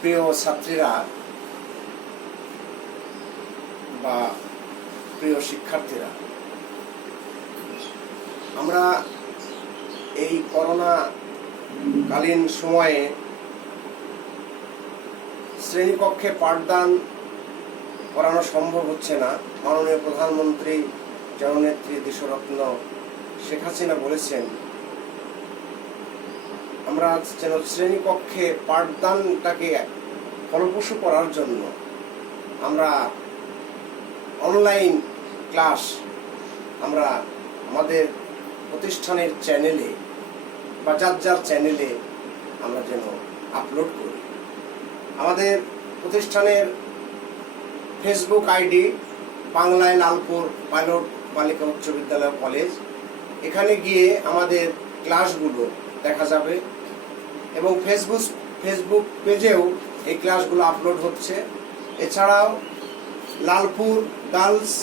প্রিয় ছাত্রীরা বা প্রিয় শিক্ষার্থীরা, আমরা এই করোনা কালীন সময়ে শ্রেণীকক্ষে পাঠদান করানো সম্ভব হচ্ছে না। মাননীয় প্রধানমন্ত্রী জননেত্রী দেশরত্ন শেখ হাসিনা বলেছেন আমরা যেন শ্রেণীকক্ষে পাঠদানটাকে ফলপ্রসূ করার জন্য আমরা অনলাইন ক্লাস আমরা আমাদের প্রতিষ্ঠানের চ্যানেলে বা যার যার চ্যানেলে আমরা যেন আপলোড করি। আমাদের প্রতিষ্ঠানের ফেসবুক আইডি বাংলায় লালপুর পাইলট বালিকা উচ্চ বিদ্যালয় কলেজ, এখানে গিয়ে আমাদের ক্লাসগুলো দেখা যাবে এবং ফেসবুক পেজেও এই ক্লাসগুলো আপলোড হচ্ছে। এছাড়াও লালপুর গার্লস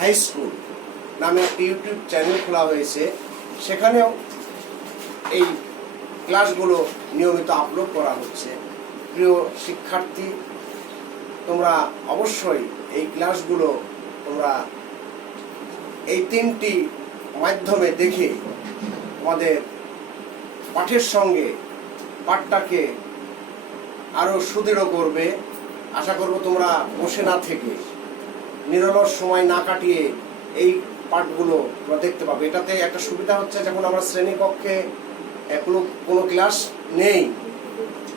হাই স্কুল নামে একটি ইউটিউব চ্যানেল খোলা হয়েছে, সেখানেও এই ক্লাসগুলো নিয়মিত আপলোড করা হচ্ছে। প্রিয় শিক্ষার্থী, তোমরা অবশ্যই এই ক্লাসগুলো তোমরা এই তিনটি মাধ্যমে দেখে তোমাদের পাঠের সঙ্গে পাঠটাকে আরো সুদৃঢ় করবে। আশা করব তোমরা বসে না থেকে নিরলস সময় না কাটিয়ে এই পাঠগুলো তোমরা দেখতে পাবে। এটাতে একটা সুবিধা হচ্ছে, যখন আমরা শ্রেণীকক্ষে কোনো ক্লাস নেই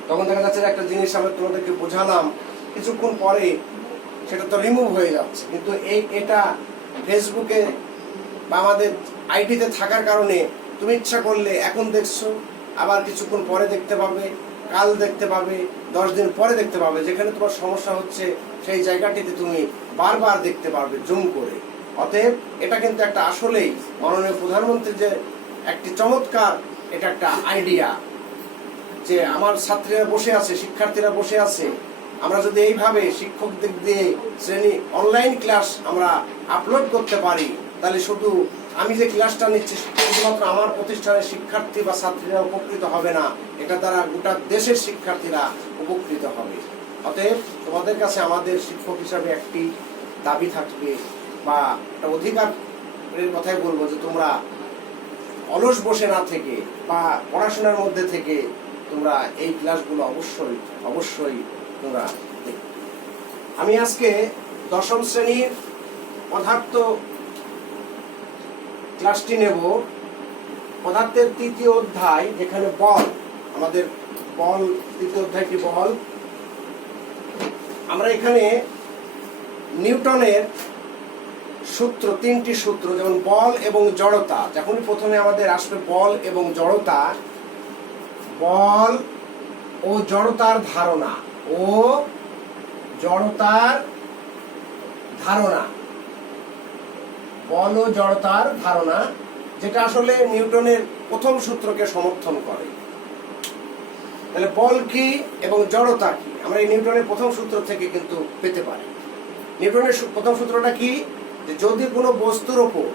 তখন দেখা যাচ্ছে যে একটা জিনিস আমরা তোমাদেরকে বোঝালাম, কিছুক্ষণ পরে সেটা তো রিমুভ হয়ে যাচ্ছে। কিন্তু এটা ফেসবুকে বা আমাদের আইডিতে থাকার কারণে তুমি ইচ্ছা করলে এখন দেখছো, আবার কিছুক্ষণ পরে দেখতে পাবে, কাল দেখতে পাবে, 10 দিন পরে দেখতে পাবে। যেখানে তোমার সমস্যা হচ্ছে সেই জায়গাটিতে তুমি বারবার দেখতে পারবে জুম করে। অতএব এটা কিন্তু একটা আসলেই মাননীয় প্রধানমন্ত্রীর যে একটি চমৎকার এটা একটা আইডিয়া, যে আমার ছাত্রীরা বসে আছে, শিক্ষার্থীরা বসে আছে, আমরা যদি এইভাবে শিক্ষকদের দিয়ে শ্রেণী অনলাইন ক্লাস আমরা আপলোড করতে পারি, তাহলে শুধু আমি যে ক্লাসটা নিচ্ছি শুধুমাত্র আমার প্রতিষ্ঠানের শিক্ষার্থী বা ছাত্রীরা উপকৃত হবে না, এটা দ্বারা গোটা দেশের শিক্ষার্থীরা উপকৃত হবে। অতএব তোমাদের কাছে আমাদের শিক্ষক হিসাবে একটি দাবি থাকবে বা একটা অধিকারের কথাই বলবো, যে তোমরা অলস বসে না থেকে বা পড়াশোনার মধ্যে থেকে তোমরা এই ক্লাসগুলো অবশ্যই তোমরা দেখবে। আমি আজকে 10ম শ্রেণীর পদার্থ ক্লাসটি নেব। পদার্থের 3য় অধ্যায়, যেখানে বল, আমাদের বল 3য় অধ্যায়টি বল। আমরা এখানে নিউটনের সূত্র, 3টি সূত্র, যেমন বল এবং জড়তা, যখন প্রথমে আমাদের আসবে বল এবং জড়তা, বল ও জড়তার ধারণা বল ও জড়তার ধারণা, যেটা আসলে নিউটনের প্রথম সূত্রকে সমর্থন করে। তাহলে বল কি এবং জড়তা কি আমরা এই নিউটনের প্রথম সূত্র থেকে কিন্তু পেতে পারি। নিউটনের প্রথম সূত্রটা কি, যে যদি কোনো বস্তুর উপর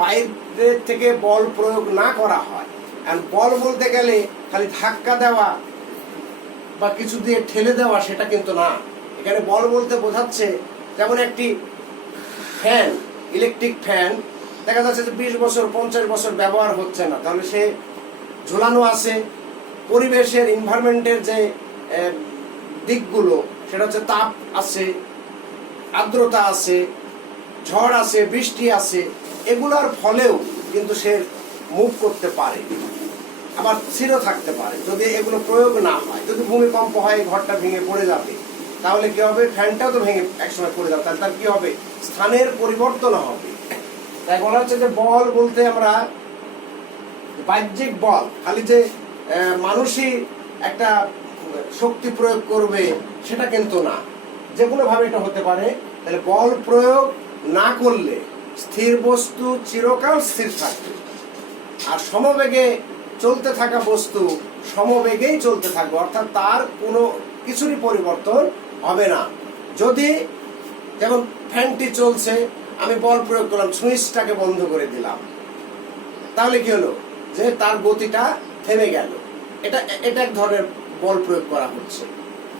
বাইরে থেকে বল প্রয়োগ না করা হয়, আর বল বলতে গেলে খালি ধাক্কা দেওয়া বা কিছু দিয়ে ঠেলে দেওয়া সেটা কিন্তু না। এখানে বল বলতে বোঝাচ্ছে, যেমন একটি ফ্যান, ইলেকট্রিক ফ্যান দেখা যাচ্ছে যে 20 বছর 50 বছর ব্যবহার হচ্ছে না, তাহলে সে ঝুলানো আছে। পরিবেশের এনভায়রনমেন্টের যে দিকগুলো, সেটা হচ্ছে তাপ আছে, আর্দ্রতা আছে, ঝড় আছে, বৃষ্টি আছে, এগুলোর ফলেও কিন্তু সে মুভ করতে পারে, আবার স্থির থাকতে পারে। যদি এগুলো প্রয়োগ না হয়, যদি ভূমিকম্প হয় ঘরটা ভেঙে পড়ে যাবে, তাহলে কি হবে, ফ্যানটাও তো ভেঙে একসময় পড়ে যাবে, তাহলে তার কি হবে, স্থানের পরিবর্তন হবে। তাই বলা হচ্ছে যে বল বলতে আমরা বাহ্যিক বল, খালি যে মানুষই একটা শক্তি প্রয়োগ করবে সেটা কিন্তু না, যে কোনো ভাবে এটা হতে পারে। তাহলে বল প্রয়োগ না করলে স্থির বস্তু চিরকাল স্থির থাকবে, আর সমবেগে চলতে থাকা বস্তু সমবেগেই চলতে থাকবে, অর্থাৎ তার কোনো কিছুরই পরিবর্তন হবে না। যদি যেমন ফ্যানটি চলছে, আমি বল প্রয়োগ করলাম, সুইচটাকে বন্ধ করে দিলাম, তাহলে কি হলো, যে তার গতিটা থেমে গেল, এটা এটা এক ধরনের বল প্রয়োগ করা হচ্ছে।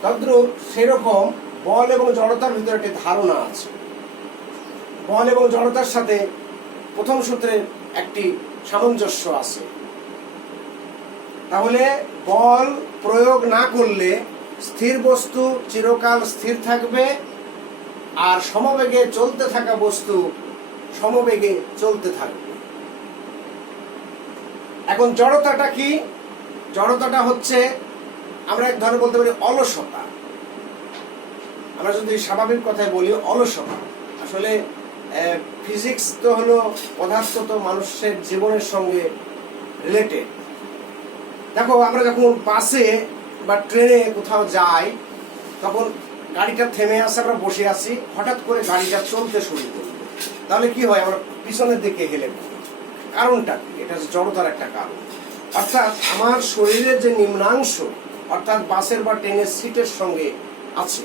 তদ্রূপ সেরকম বল এবং জড়তার ভিতরে একটি ধারণা আছে। বল এবং জড়তার সাথে প্রথম সূত্রের একটি সামঞ্জস্য আছে। তাহলে বল প্রয়োগ না করলে স্থির বস্তু চিরকাল স্থির থাকবে, আর সমবেগে চলতে থাকা বস্তু সমবেগে চলতে থাকবে। এখন জড়তাটা কি? জড়তাটা হচ্ছে আমরা এক ধরনের বলতে পারি অলসতা। আমরা যদি স্বাভাবিক কথায় বলি অলসতা, আসলে ফিজিক্স তো হলো পদার্থ, তো মানুষের জীবনের সঙ্গে রিলেটেড। দেখো, আমরা যখন বাসে বা ট্রেনে কোথাও যাই, তখন গাড়িটা থেমে আসে, আমরা বসে আছি, হঠাৎ করে গাড়িটা চলতে শুরু করবে, তাহলে কি হয়? আমরা পিছনের দিকে হেলে পড়ি। কারণটা কি? এটা হচ্ছে জড়তার একটা কারণ। অর্থাৎ আমার শরীরের যে নিম্নাংশ, অর্থাৎ বাসের বা ট্রেনের সিটের সঙ্গে আছে,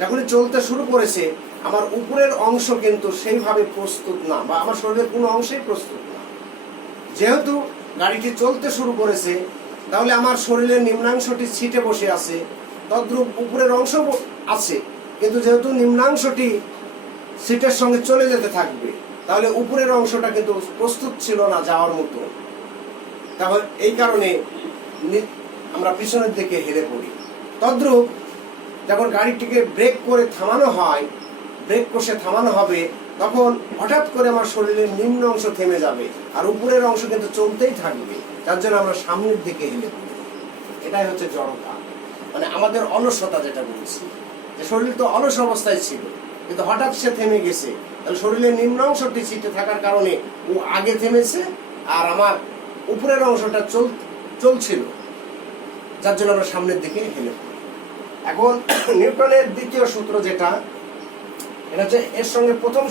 যখনই চলতে শুরু করেছে, আমার উপরের অংশ কিন্তু সেইভাবে প্রস্তুত না, বা আমার শরীরের কোনো অংশেই প্রস্তুত না। যেহেতু গাড়িটি চলতে শুরু করেছে, তাহলে আমার শরীরের নিম্নাংশটি সিটে বসে আছে, তদ্রূপ উপরের অংশ আছে, কিন্তু যেহেতু নিম্নাংশটি সিটের সঙ্গে চলে যেতে থাকবে, তাহলে উপরের অংশটা কিন্তু প্রস্তুত ছিল না যাওয়ার মতো। তাহলে এই কারণে আমরা পিছনের দিকে হেলে পড়ি। তদ্রূপ যখন গাড়িটিকে ব্রেক করে থামানো হয়, ব্রেক কষে থামানো হবে, তখন হঠাৎ করে আমার শরীরের নিম্ন অংশ থেমে যাবে, আর উপরের অংশ কিন্তু চলতেই থাকবে, যার জন্য আমরা সামনের দিকে হেলে পড়ি। এটাই হচ্ছে জড়তা, মানে আমাদের অলসতা যেটা বলছি, যে শরীর তো অলস অবস্থায় ছিল, কিন্তু হঠাৎ সে থেমে গেছে, তাহলে শরীরের নিম্ন অংশটি সিটে থাকার কারণে ও আগে থেমেছে, আর আমার উপরের অংশটা চলছিল, যার জন্য আমরা সামনের দিকে হেলে পড়ি। এখন নিউটনের দ্বিতীয় সূত্র যেটা, এটা হচ্ছে এর সঙ্গে প্রথম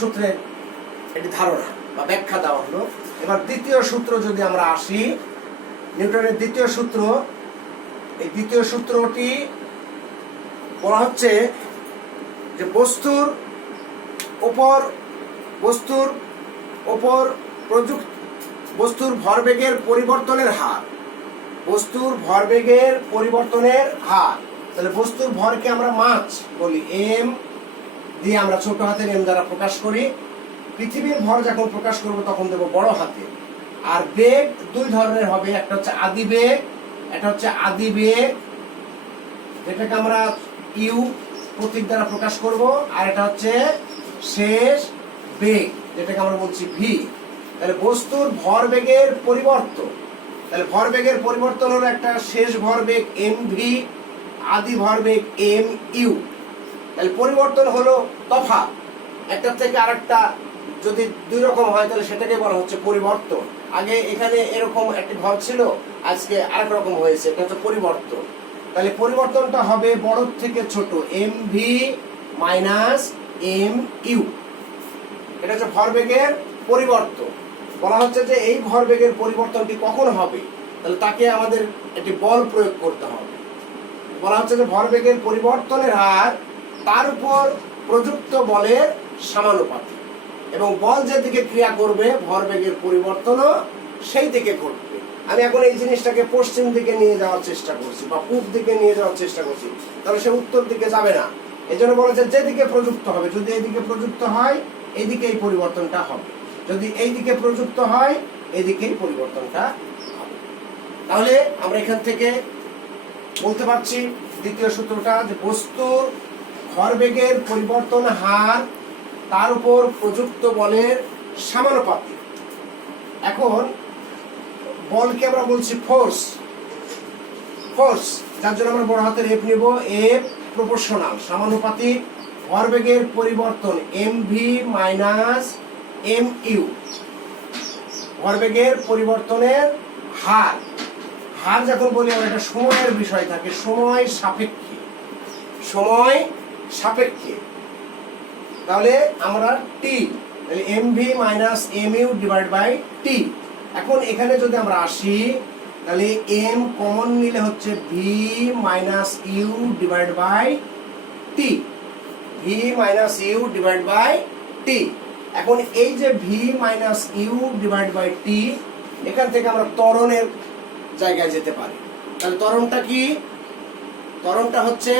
সূত্রের একটি ধারণা বা ব্যাখ্যা দেওয়া হলো। এবার দ্বিতীয় সূত্র যদি আমরা আসি, নিউটনের দ্বিতীয় সূত্র, এই দ্বিতীয় সূত্রটি বলা হচ্ছে যে বস্তুর ভরবেগের পরিবর্তনের হার, বস্তুর ভরবেগের পরিবর্তনের হার। তাহলে বস্তুর ভরকে আমরা মাস বলি, এম দিয়ে আমরা ছোট হাতের এম দ্বারা প্রকাশ করি। পৃথিবীর ভর যখন প্রকাশ করব তখন দেব বড় হাতে। আর বেগ দুই ধরনের হবে, একটা হচ্ছে আদি বেগ, এটা হচ্ছে আদি বেগ যেটাকে আমরা ইউ প্রতীক দ্বারা প্রকাশ করব, আর এটা হচ্ছে শেষ বেগ যেটাকে আমরা বলছি ভি। তাহলে বস্তুর ভরবেগের পরিবর্তন, তাহলে ভরবেগের পরিবর্তন হলো একটা শেষ ভরবেগ এম ভি, আদি ভরবেগ এম ইউ। তাহলে পরিবর্তন হলো তফাৎ, একটা থেকে আরেকটা যদি দুই রকম হয় তাহলে সেটাকে বলা হচ্ছে পরিবর্তন। আগে এখানে এরকম একটি ভর ছিল, আজকে আরেক রকম হয়েছে, এটা হচ্ছে পরিবর্তন। তাহলে পরিবর্তনটা হবে বড় থেকে ছোট, M V minus M U. এটা হচ্ছে ভরবেগের পরিবর্তন। বলা হচ্ছে যে এই ভরবেগের পরিবর্তনটি কখন হবে, তাহলে তাকে আমাদের একটি বল প্রয়োগ করতে হবে। বলা হচ্ছে যে ভরবেগের পরিবর্তনের হার তার উপর প্রযুক্ত বলের সমানুপাতিক, এবং বল যেদিকে ক্রিয়া করবে ভরবেগের পরিবর্তনও সেই দিকে ঘটবে। আমি এখন এই জিনিসটাকে পশ্চিম দিকে নিয়ে যাওয়ার চেষ্টা করছি বা পূব দিকে নিয়ে যাওয়ার চেষ্টা করছি, তাহলে সে উত্তর দিকে যাবে না। এই জন্য বলেছে যেদিকে প্রযুক্ত হবে, যদি এইদিকে প্রযুক্ত হয় এইদিকে এই পরিবর্তনটা হবে, যদি এইদিকে প্রযুক্ত হয় এদিকেই পরিবর্তনটা হবে। তাহলে আমরা এখান থেকে বলতে পারছি দ্বিতীয় সূত্রটা, যে বস্তুর ভরবেগের পরিবর্তন হার তার উপর প্রযুক্ত বলের সমানুপাতিক। এখন বলকে আমরা বলছি ফোর্স, যার জন্য আমরা বড় হাতের এফ নিব, এফ প্রপোর্শনাল সমানুপাতিক ভরবেগের পরিবর্তন M V minus M U. ভরবেগের পরিবর্তনের হার, হার যখন বলি আমরা একটা সময়ের বিষয় থাকে, সময় সাপেক্ষে। তাহলে আমরা টি, তাহলে M V minus M U divide by T. এখন এখানে যদি আমরা আসি, তাহলে এম কমন নিলে হচ্ছে V minus U divide by T, V minus U divide by T. এখন এই যে V minus U divide by T, এখান থেকে আমরা ত্বরণের জায়গায় যেতে পারি। তাহলে ত্বরণটা কি? ত্বরণটা হচ্ছে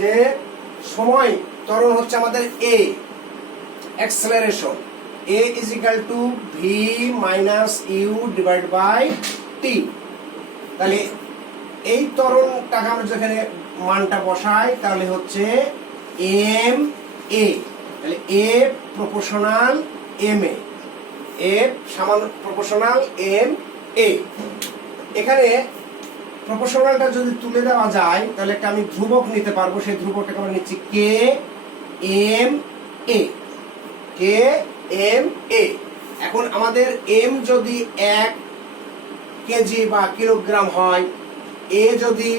যে সময়, ত্বরণ হচ্ছে আমাদের এ, acceleration, a is equal to v minus u divided by t। তাহলে এই ত্বরণটাকে আমরা যেখানে মানটা বসাই তাহলে হচ্ছে m a, তাহলে a proportional m a, a সমান প্রপোর্শনাল m a। এখানে প্রপোর্শনালটা যদি তুলে দেওয়া যায় তাহলে একটা আমি ধ্রুবক নিতে পারবো, সেই ধ্রুবকটাকে আমরা নিচ্ছি k m a, k m a। এখন আমাদের m যদি 1 কেজি বা কিলোগ্রাম হয়, a যদি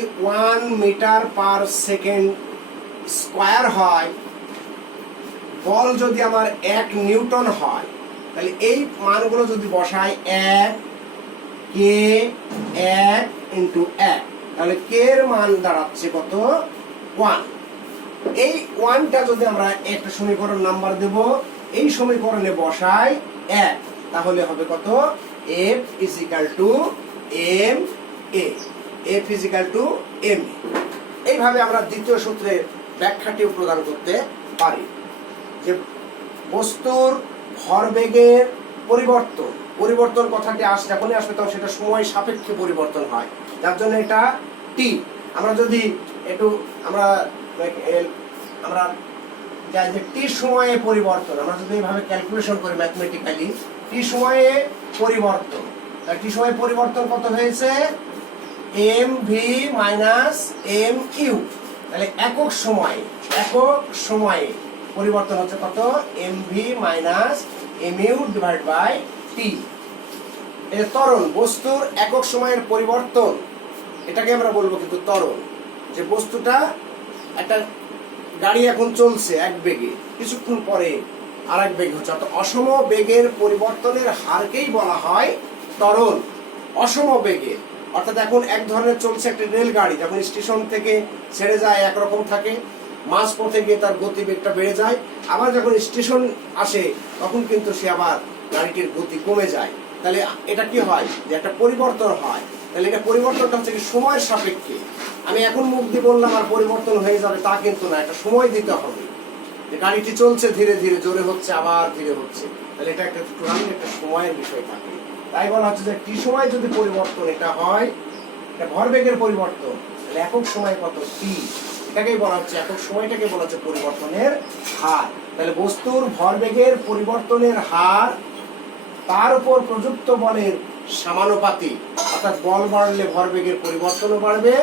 1 মিটার পার সেকেন্ড স্কয়ার হয়, বল যদি আমার 1 নিউটন হয়, তাহলে এই মানগুলো যদি বসাই 1 k 1 ইনটু 1, তাহলে k এর মান দাঁড়াচ্ছে কত? 1। এই 1টা যদি আমরা একটা সমীকরণ নাম্বার দেব, এই সমীকরণে বসাই 1, তাহলে হবে কত? f is equal to m a, f is equal to m a। এইভাবে আমরা দ্বিতীয় সূত্রের ব্যাখ্যাটিও প্রদান করতে পারি যে বস্তুর ভরবেগের পরিবর্তন, পরিবর্তন কথাটি যখনই আসবে তখন সেটা সময় সাপেক্ষে পরিবর্তন হয়, যার জন্য এটা টি। আমরা যদি একটু আমরা যাই যে টি সময়ে পরিবর্তন, আমরা যদি এইভাবে ক্যালকুলেশন করি ম্যাথমেটিক্যালি, টি সময়ে পরিবর্তন, টি সময়ে পরিবর্তন কত হয়েছে? M V minus M U. তাহলে একক সময়ে পরিবর্তন হচ্ছে কত? M V minus M U divide by T. এটা ত্বরণ, বস্তুর একক সময়ের পরিবর্তন, এটাকে আমরা বলবো কিন্তু ত্বরণ। যে বস্তুটা, একটা গাড়ি এখন চলছে এক বেগে, কিছুক্ষণ পরে আরেক বেগে হচ্ছে, অর্থাৎ অসম বেগের পরিবর্তনের হারকেই বলা হয় ত্বরণ। অসম বেগে অর্থাৎ এখন এক ধরনের চলছে একটা রেলগাড়ি, যখন স্টেশন থেকে ছেড়ে যায় একরকম থাকে, মাঝ পথে গিয়ে তার গতিবেগটা বেড়ে যায়, আবার যখন স্টেশন আসে তখন কিন্তু সে আবার গাড়িটির গতি কমে যায়। তাহলে এটা কি হয়? যে একটা পরিবর্তন হয়। তাহলে এটা পরিবর্তনটা হচ্ছে কি সময়ের সাপেক্ষে। আমি এখন মুখ দিয়ে বললাম আর পরিবর্তন হয়ে যাবে তা কিন্তু না, একটা সময় দিতে হবে। যে গাড়িটি চলছে ধীরে ধীরে, জোরে হচ্ছে আবার ধীরে হচ্ছে, তাহলে এটা একটা সময়ের বিষয় থাকে। তাই বলা হচ্ছে যে টি সময় যদি পরিবর্তন এটা হয়, এটা ভরবেগের পরিবর্তন, তাহলে একক সময় কত? টি। এটাকেই বলা হচ্ছে, একক সময়টাকে বলা হচ্ছে পরিবর্তনের হার। তাহলে বস্তুর ভরবেগের পরিবর্তনের হার তার উপর প্রযুক্ত বলের সমানুপাতিক, অর্থাৎ বল বাড়লে ভরবেগের পরিবর্তনও বাড়বে,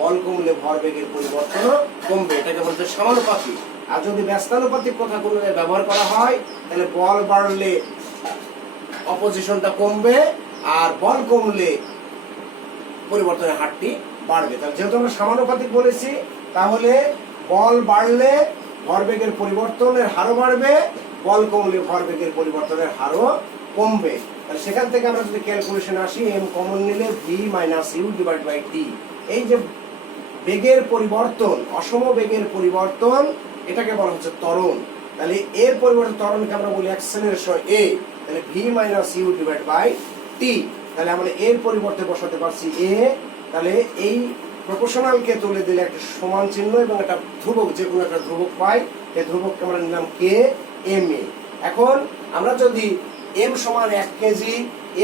বল কমলে ভরবেগের পরিবর্তনও কমবে, এটাকে বলছে সমানুপাতিক। আর যদি ব্যস্তানুপাতিক কথা কোনো ব্যবহার করা হয়, তাহলে বল বাড়লে অপোজিশনটা কমবে আর বল কমলে পরিবর্তনের হারটি বাড়বে। তাহলে যেহেতু আমরা সমানুপাতিক বলেছি, তাহলে বল বাড়লে ভরবেগের পরিবর্তনের হারও বাড়বে, বল কমলে ভরবেগের পরিবর্তনের হারও কমবে। তাহলে সেখান থেকে আমরা যদি ক্যালকুলেশন আসি, এম কমন নিলে V minus U divide by T. এই যে বেগের পরিবর্তন, অসম বেগের পরিবর্তন, এটাকে বলা হচ্ছে ত্বরণ। তাহলে এর পরিবর্তন ত্বরণকে আমরা বলি অ্যাক্সেলারেশন এ। তাহলে V minus U divide by T. তাহলে আমরা এর পরিবর্তে বসাতে পারছি এ। তাহলে এই প্রপোর্শনালকে তুলে দিলে একটা সমান চিহ্ন এবং একটা ধ্রুবক, যে কোনো একটা ধ্রুবক পাই, এই ধ্রুবককে আমরা নিলাম কে এম এ। এখন আমরা যদি এম সমান 1 কেজি,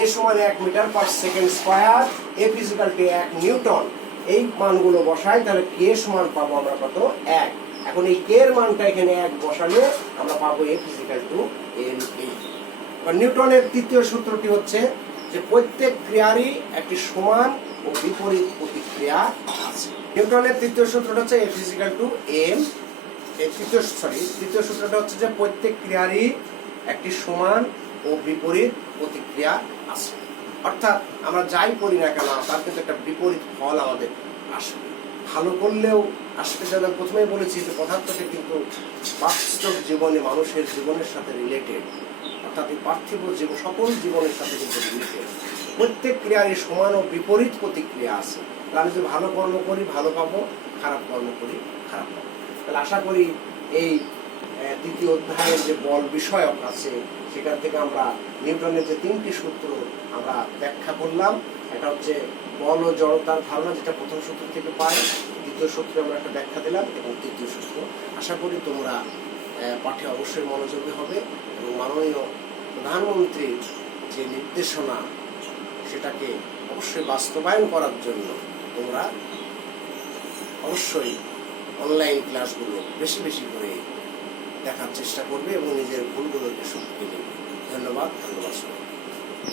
এ সমান 1 metre per second square, F is equal to 1 newton, এই মানগুলো বসাই, তাহলে কে সমান পাবো আমরা কত? 1। এখন এই কে এর মানটা এখানে 1 বসালে আমরা পাবো F is equal to M A. নিউটনের তৃতীয় সূত্রটি হচ্ছে যে প্রত্যেক ক্রিয়ারই একটি সমান ও বিপরীত প্রতিক্রিয়া আছে। নিউটনের তৃতীয় সূত্রটা হচ্ছে F is equal to M. তৃতীয় সূত্রটা হচ্ছে যে প্রত্যেক ক্রিয়ারই একটি সমান ও বিপরীত প্রতিক্রিয়া আছে। অর্থাৎ আমরা যাই করি না কেন তার কিন্তু একটা বিপরীত ফল আমাদের আসবে। ভালো করলেও আসবে, যেন প্রথমেই বলেছি যে পদার্থটি কিন্তু বাস্তব জীবনে, মানুষের জীবনের সাথে রিলেটেড, অর্থাৎ এই পার্থিব জীবন সকল জীবনের সাথে কিন্তু রিলেটেড। প্রত্যেক ক্রিয়ারই সমান ও বিপরীত প্রতিক্রিয়া আছে। তাহলে আমি যদি ভালো কর্ম করি ভালো পাবো, খারাপ কর্ম করি খারাপ পাবো। তাহলে আশা করি এই তৃতীয় অধ্যায়ের যে বল বিষয়ক আছে সেখান থেকে আমরা নিউটনের যে 3টি সূত্র আমরা ব্যাখ্যা করলাম। এটা হচ্ছে বল ও জড়তার ধারণা, যেটা প্রথম সূত্র থেকে পাই। দ্বিতীয় সূত্রে আমরা একটা ব্যাখ্যা দিলাম এবং তৃতীয় সূত্র। আশা করি তোমরা পাঠে অবশ্যই মনোযোগী হবে এবং মাননীয় প্রধানমন্ত্রীর যে নির্দেশনা সেটাকে অবশ্যই বাস্তবায়ন করার জন্য তোমরা অবশ্যই অনলাইন ক্লাসগুলো বেশি বেশি করে দেখার চেষ্টা করবে এবং নিজের ভুলগুলোকে শুধরে নেবে। ধন্যবাদ সবাই।